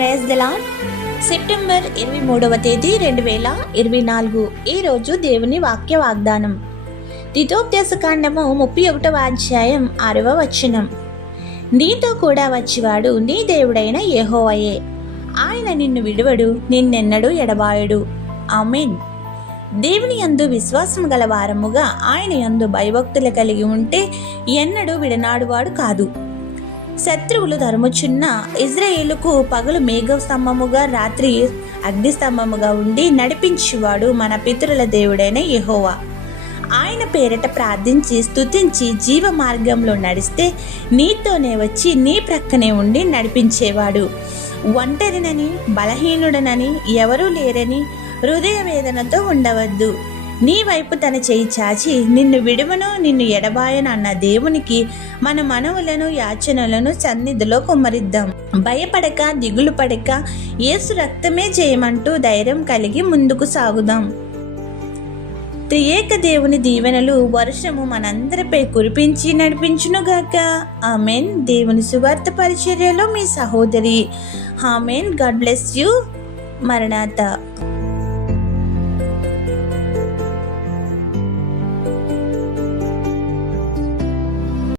Praise దలా September ఇరవై మూడవ తేదీ రెండు వేల ఇరవై నాలుగు. ఈరోజు దేవుని వాక్య వాగ్దానం. తితోపదేశ కాండము ముప్పై ఒకటవ అధ్యాయం ఆరవ వచనం. నీతో కూడా వచ్చివాడు నీ దేవుడైన ఏహోవయే ఆయన నిన్ను విడువడు నిన్నెన్నడూ ఎడబాయడు. ఆమెన్. దేవుని యందు విశ్వాసం గల వారముగా ఆయన యందు భయభక్తులు కలిగి ఉంటే ఎన్నడూ విడనాడువాడు కాదు. శత్రువులు ధర్మచున్న ఇజ్రాయేలుకు పగలు మేఘ స్తంభముగా రాత్రి అగ్నిస్తంభముగా ఉండి నడిపించేవాడు మన పితరుల దేవుడైన యహోవా. ఆయన పేరిట ప్రార్థించి స్తుతించి జీవ మార్గంలో నడిస్తే నీతోనే వచ్చి నీ ప్రక్కనే ఉండి నడిపించేవాడు. ఒంటరినని బలహీనుడనని ఎవరూ లేరని హృదయ వేదనతో ఉండవద్దు. నీ వైపు తన చేయి చాచి నిన్ను విడువను నిన్ను ఎడబాయను అన్న దేవునికి మన మనవులను యాచనలను సన్నిధిలో కుమ్మరిద్దాం. భయపడక దిగులు పడక ఏసు రక్తమే చేయమంటూ ధైర్యం కలిగి ముందుకు సాగుదాం. త్రియేక దేవుని దీవెనలు వర్షము మనందరిపై కురిపించి నడిపించునుగాక. ఆమెన్. దేవుని సువార్త పరిచర్యలో మీ సహోదరి. ఆమెన్. God bless you. మరణాత.